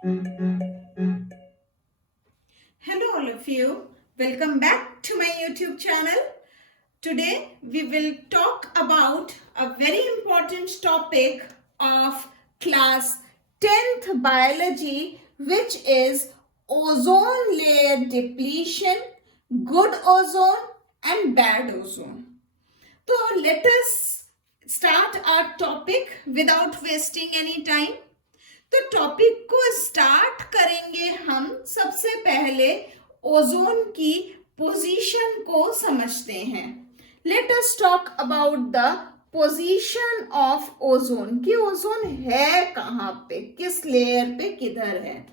Hello, all of you. Welcome back to my YouTube channel. Today, we will talk about a very important topic of class 10th biology, which is ozone layer depletion, good ozone, and bad ozone. So, let us start our topic without wasting any time. तो topic को start करेंगे हम सबसे पहले ozone की position को समझते हैं. Let us talk about the position of ozone कि ओजोन है कहाँ पे, किस लेयर पे, किधर है.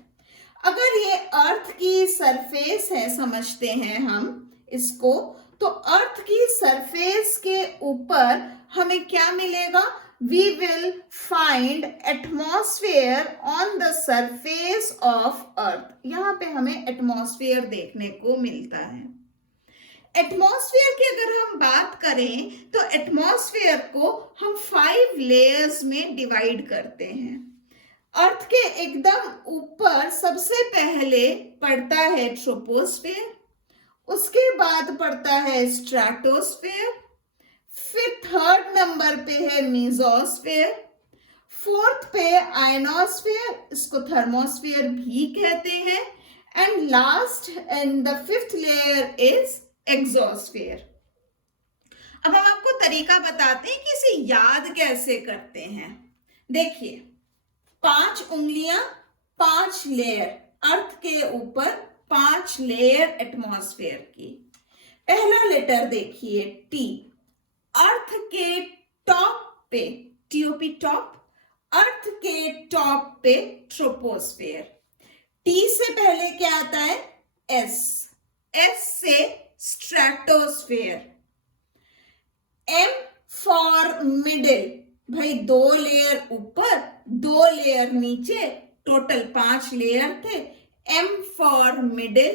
अगर ये अर्थ की सरफेस है, समझते हैं हम इसको, तो अर्थ की सरफेस के ऊपर हमें क्या मिलेगा? We will find atmosphere on the surface of earth. यहाँ पे हमें एटमॉस्फेयर देखने को मिलता है. एटमॉस्फेयर की अगर हम बात करें तो एटमॉस्फेयर को हम 5 लेयर्स में डिवाइड करते हैं. अर्थ के एकदम ऊपर सबसे पहले पड़ता है ट्रोपोस्फेयर, उसके बाद पड़ता है स्ट्रेटोस्फेयर, फिर थर्ड नंबर पे है मेसोस्फेयर, फोर्थ पे आयनोस्फेयर, इसको थर्मोस्फेयर भी कहते हैं, and last and the fifth layer is exosphere. अब हम आपको तरीका बताते हैं कि इसे याद कैसे करते हैं. देखिए, 5 उंगलियां, 5 लेयर, अर्थ के ऊपर 5 लेयर एटमॉस्फेयर की. पहला लेटर देखिए टी. अर्थ के टॉप पे, टीओपी टॉप, अर्थ के टॉप पे ट्रोपोस्फेयर. टी से पहले क्या आता है? एस. एस से स्ट्रेटोस्फेयर. एम फॉर मिडिल, भाई 2 लेयर ऊपर 2 लेयर नीचे, टोटल 5 लेयर थे. M for middle,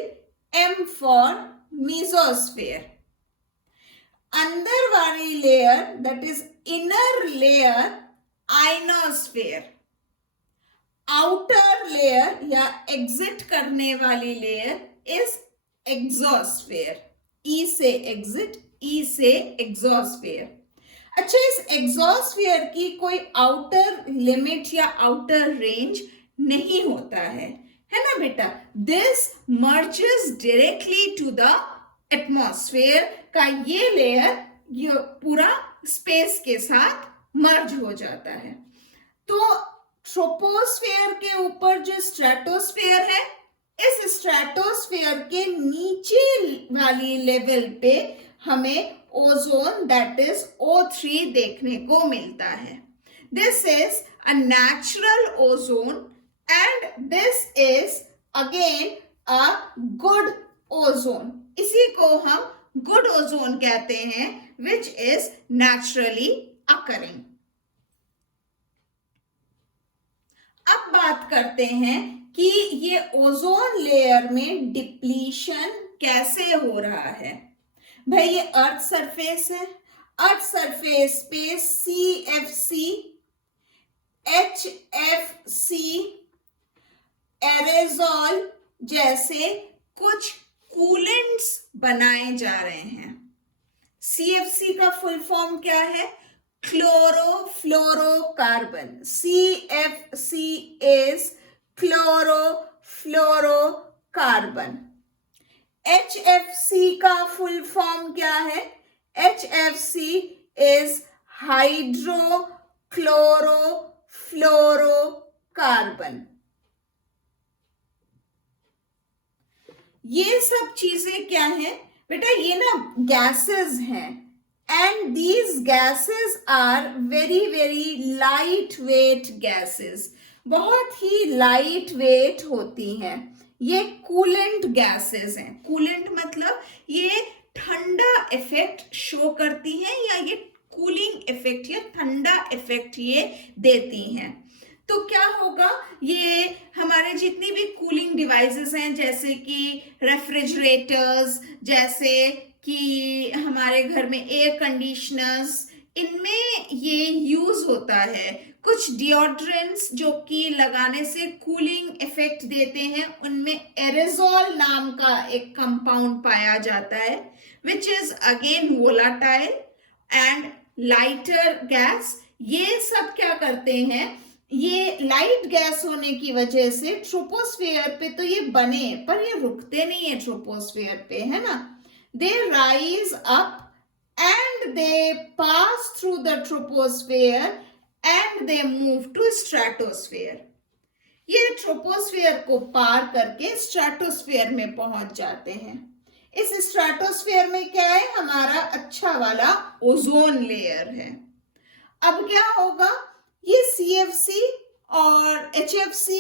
M for mesosphere. अंदर वाली layer, that is inner layer, ionosphere. Outer layer या एग्जिट करने वाली लेयर इज एक्सोस्फेयर. ई से एग्जिट, ई से एक्सोस्फेयर. अच्छा, इस एक्सोस्फेयर की कोई आउटर लिमिट या आउटर रेंज नहीं होता है ना बेटा? This merges directly to the atmosphere का ये लेयर, ये पूरा स्पेस के साथ मर्ज हो जाता है. तो ट्रोपोस्फेयर के ऊपर जो स्ट्रेटोस्फेयर है, इस स्ट्रेटोस्फेयर के नीचे वाली लेवल पे हमें ओजोन, दैट इज O3 देखने को मिलता है. This is a natural ozone and this is again a good ozone. इसी को हम गुड ओजोन कहते हैं, विच इज नेचुरली अकरिंग. अब बात करते हैं कि ये ओजोन लेयर में डिप्लीशन कैसे हो रहा है. भाई ये अर्थ सरफेस है, अर्थ सरफेस पे CFC, HFC, एरेजोल जैसे कुछ कूलेंट्स बनाए जा रहे हैं. CFC का फुल फॉर्म क्या है? Chlorofluorocarbon. CFC is chlorofluorocarbon. HFC का फुल फॉर्म क्या है? HFC is hydrochlorofluorocarbon. ये सब चीजें क्या है बेटा? ये ना गैसेस हैं, and these gases are very very light weight gases. बहुत ही लाइट वेट होती हैं. ये कूलेंट गैसेस हैं. कूलेंट मतलब ये ठंडा इफेक्ट शो करती हैं, या ये कूलिंग इफेक्ट या ठंडा इफेक्ट ये देती हैं. तो क्या होगा, ये हमारे जितनी भी कूलिंग डिवाइसेस हैं, जैसे कि रेफ्रिजरेटर्स, जैसे कि हमारे घर में एयर कंडीशनर्स, इनमें ये यूज होता है। कुछ डिओड्रेंट्स जो कि लगाने से कूलिंग इफेक्ट देते हैं, उनमें एरेजोल नाम का एक कंपाउंड पाया जाता है which is again volatile and lighter gas. ये सब क्या करते हैं, ये लाइट गैस होने की वजह से ट्रोपोस्फेयर पे तो ये बने, पर ये रुकते नहीं है ट्रोपोस्फेयर पे, है ना। They rise up and they pass through the troposphere and they move to stratosphere. ये ट्रोपोस्फेयर को पार करके स्ट्रेटोस्फेयर में पहुंच जाते हैं। इस स्ट्रेटोस्फेयर में क्या है, हमारा अच्छा वाला ओजोन लेयर है। अब क्या होगा, ये CFC और HFC,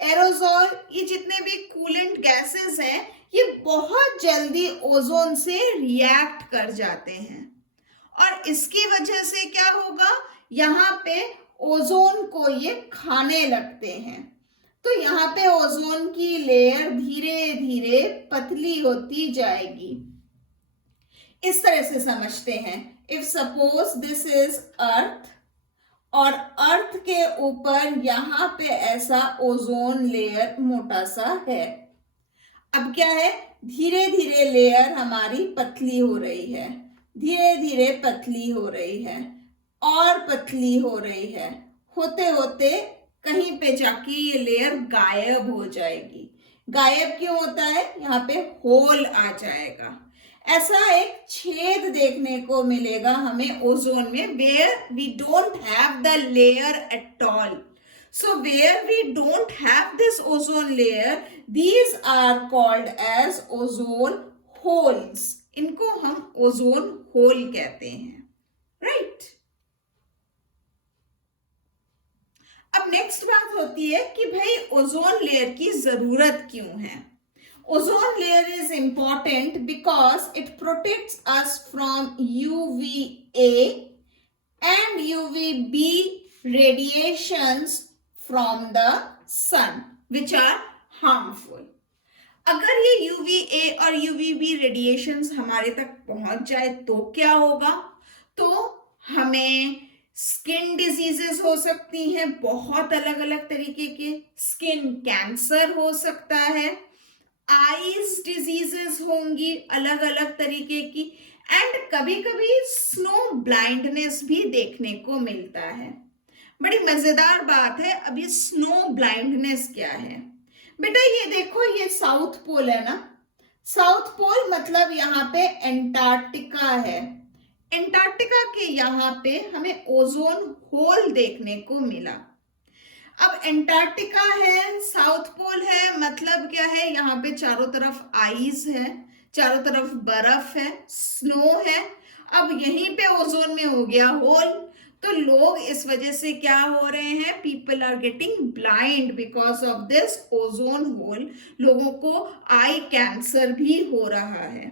एरोजोल, ये जितने भी कूलेंट गैसेस हैं, ये बहुत जल्दी ओजोन से रिएक्ट कर जाते हैं और इसकी वजह से क्या होगा, यहाँ पे ओजोन को ये खाने लगते हैं। तो यहाँ पे ओजोन की लेयर धीरे धीरे पतली होती जाएगी। इस तरह से समझते हैं, if suppose this is earth और अर्थ के ऊपर यहाँ पे ऐसा ओजोन लेयर मोटा सा है। अब क्या है, धीरे धीरे लेयर हमारी पतली हो रही है, धीरे धीरे पतली हो रही है और पतली हो रही है, होते होते कहीं पे जाके ये लेयर गायब हो जाएगी। गायब क्यों होता है, यहाँ पे होल आ जाएगा। ऐसा एक छेद देखने को मिलेगा हमें ओजोन में, where we don't have the layer at all. So where we don't have this ozone layer, these are called as ozone holes. इनको हम ओजोन होल कहते हैं, राइट। अब नेक्स्ट बात होती है कि भाई ओजोन लेयर की जरूरत क्यों है। Ozone layer is important because it protects us from UVA and UVB radiations from the sun which are harmful. अगर ये UVA और UVB रेडिएशंस हमारे तक पहुंच जाए तो क्या होगा, तो हमें स्किन डिजीजेस हो सकती हैं, बहुत अलग अलग तरीके के। स्किन कैंसर हो सकता है, आईज डिजीजेस होंगी अलग अलग तरीके की, एंड कभी कभी स्नो ब्लाइंडनेस भी देखने को मिलता है। बड़ी मजेदार बात है, अब ये स्नो ब्लाइंडनेस क्या है बेटा, ये देखो, ये साउथ पोल है ना, साउथ पोल मतलब यहाँ पे एंटार्क्टिका है। एंटार्क्टिका के यहाँ पे हमें ओजोन होल देखने को मिला। अब एंटार्क्टिका है, साउथ पोल है, मतलब क्या है, यहाँ पे चारों तरफ आइस है, चारों तरफ बर्फ है, स्नो है। अब यहीं पे ओजोन में हो गया होल, तो लोग इस वजह से क्या हो रहे हैं, people are getting blind because of this ozone hole. लोगों को आई कैंसर भी हो रहा है।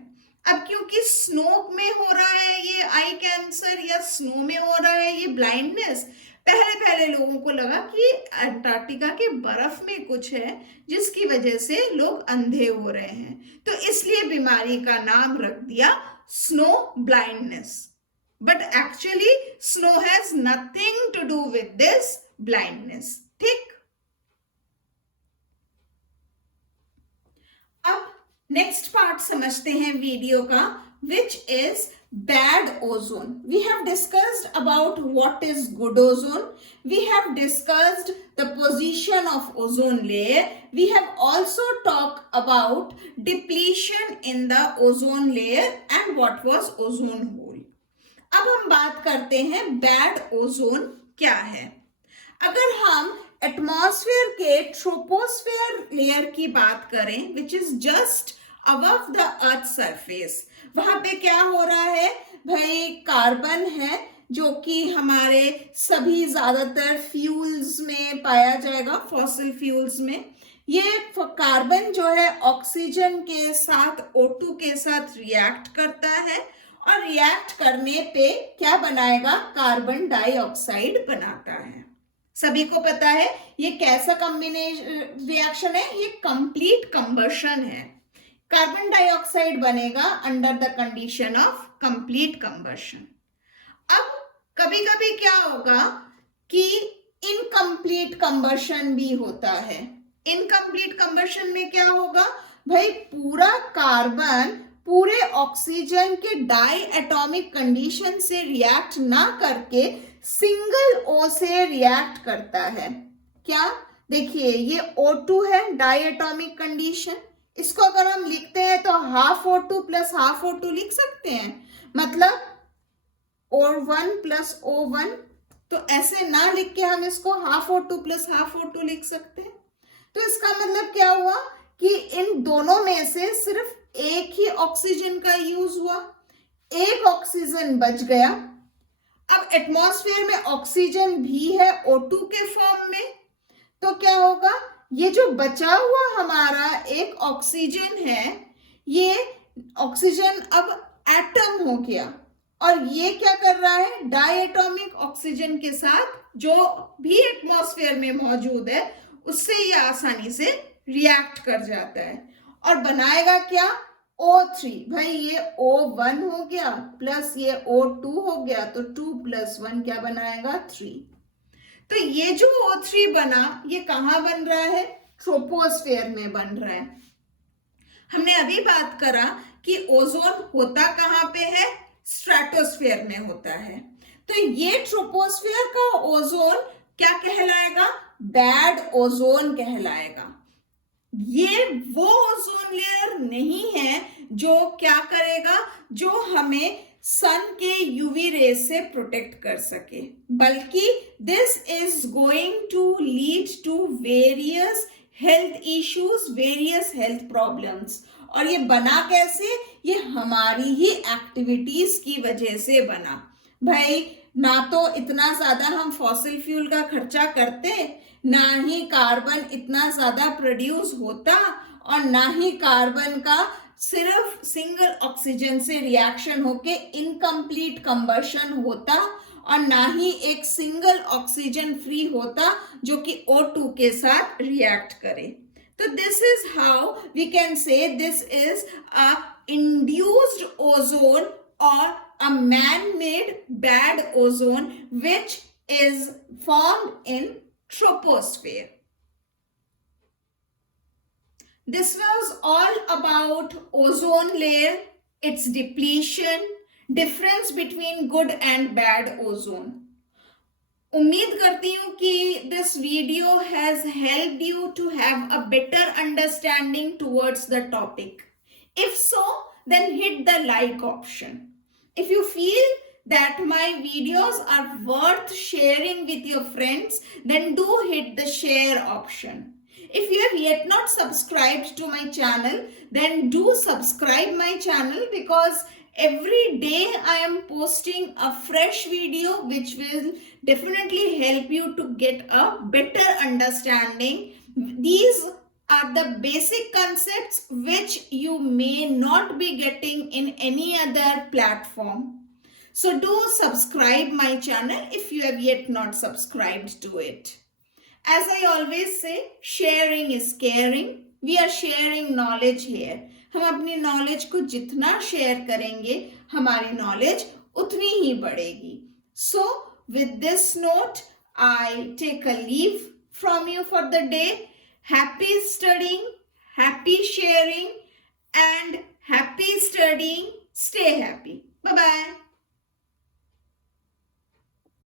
अब क्योंकि स्नो में हो रहा है ये आई कैंसर, या स्नो में हो रहा है ये ब्लाइंडनेस, पहले पहले लोगों को लगा कि अंटार्कटिका के बर्फ में कुछ है जिसकी वजह से लोग अंधे हो रहे हैं, तो इसलिए बीमारी का नाम रख दिया snow blindness. But actually snow has nothing to do with this blindness. ठीक। अब नेक्स्ट पार्ट समझते हैं वीडियो का, which is bad ozone. We have discussed about what is good ozone. We have discussed the position of ozone layer. We have also talked about depletion in the ozone layer and what was ozone hole. अब हम बात करते हैं bad ozone क्या है। अगर हम atmosphere के ट्रोपोस्फेयर लेयर की बात करें, which is just above the earth surface, वहां पे क्या हो रहा है भाई, कार्बन है जो कि हमारे सभी ज्यादातर फ्यूल्स में पाया जाएगा, फॉसिल फ्यूल्स में। ये कार्बन जो है ऑक्सीजन के साथ O2 के साथ रिएक्ट करता है और रिएक्ट करने पे क्या बनाएगा, कार्बन डाइऑक्साइड बनाता है। सभी को पता है ये कैसा कॉम्बिनेशन रिएक्शन है, ये कंप्लीट कंबशन है। कार्बन डाइऑक्साइड बनेगा under the condition of complete combustion. अब कभी कभी क्या होगा कि इनकम्प्लीट कंबशन भी होता है। इनकम्प्लीट कंबशन में क्या होगा भाई, पूरा कार्बन पूरे ऑक्सीजन के डाई एटॉमिक कंडीशन से रिएक्ट ना करके सिंगल O से रिएक्ट करता है। क्या, देखिए ये O2 है डाई एटॉमिक कंडीशन, इसको अगर हम लिखते हैं तो half O2 plus half O2 लिख सकते हैं, मतलब O1 प्लस O1, तो ऐसे ना लिख के हम इसको half O2 plus half O2 लिख सकते हैं। तो इसका मतलब क्या हुआ कि इन दोनों में से सिर्फ एक ही ऑक्सीजन का यूज हुआ, एक ऑक्सीजन बच गया। अब एटमॉस्फेयर में ऑक्सीजन भी है O2 के फॉर्म में, तो क्या होगा, ये जो बचा हुआ हमारा एक ऑक्सीजन है, ये ऑक्सीजन अब एटम हो गया और ये क्या कर रहा है, डायटोमिक ऑक्सीजन के साथ जो भी एटमॉस्फेयर में मौजूद है उससे ये आसानी से रिएक्ट कर जाता है और बनाएगा क्या, O3। भाई ये O1 हो गया प्लस ये O2 हो गया, तो 2 + 1 क्या बनाएगा, 3। तो ये जो O3 बना, ये कहाँ बन रहा है, ट्रोपोस्फेयर में बन रहा है। हमने अभी बात करा कि ओजोन होता कहाँ पे है, स्ट्रेटोस्फेयर में होता है। तो ये ट्रोपोस्फेयर का ओजोन क्या कहलाएगा, बैड ओजोन कहलाएगा। ये वो ओजोन लेयर नहीं है जो क्या करेगा, जो हमें सन के यूवी रेज से प्रोटेक्ट कर सके, बल्कि this is going to lead to various health issues, various health problems. और ये बना कैसे, ये हमारी ही एक्टिविटीज की वजह से बना। भाई ना तो इतना ज्यादा हम फॉसिल फ्यूल का खर्चा करते, ना ही कार्बन इतना ज्यादा प्रोड्यूस होता, और ना ही कार्बन का सिर्फ सिंगल ऑक्सीजन से रिएक्शन होके इनकम्प्लीट कंबशन होता, और ना ही एक सिंगल ऑक्सीजन फ्री होता जो कि O2 के साथ रिएक्ट करे। तो this is how we can say this is a induced ozone और a man-made bad ozone which is formed in troposphere. This was all about ozone layer, its depletion, difference between good and bad ozone. उम्मीद करती हूँ कि this video has helped you to have a better understanding towards the topic. If so, then hit the like option. If you feel that my videos are worth sharing with your friends, then do hit the share option. If you have yet not subscribed to my channel, then do subscribe my channel, because every day I am posting a fresh video which will definitely help you to get a better understanding. These are the basic concepts which you may not be getting in any other platform. So do subscribe my channel if you have yet not subscribed to it. As I always say, sharing is caring. We are sharing knowledge here. हम अपनी knowledge को जितना share करेंगे, हमारी knowledge उतनी ही बढ़ेगी. So with this note, I take a leave from you for the day. Happy studying, happy sharing, and happy studying. Stay happy. Bye-bye.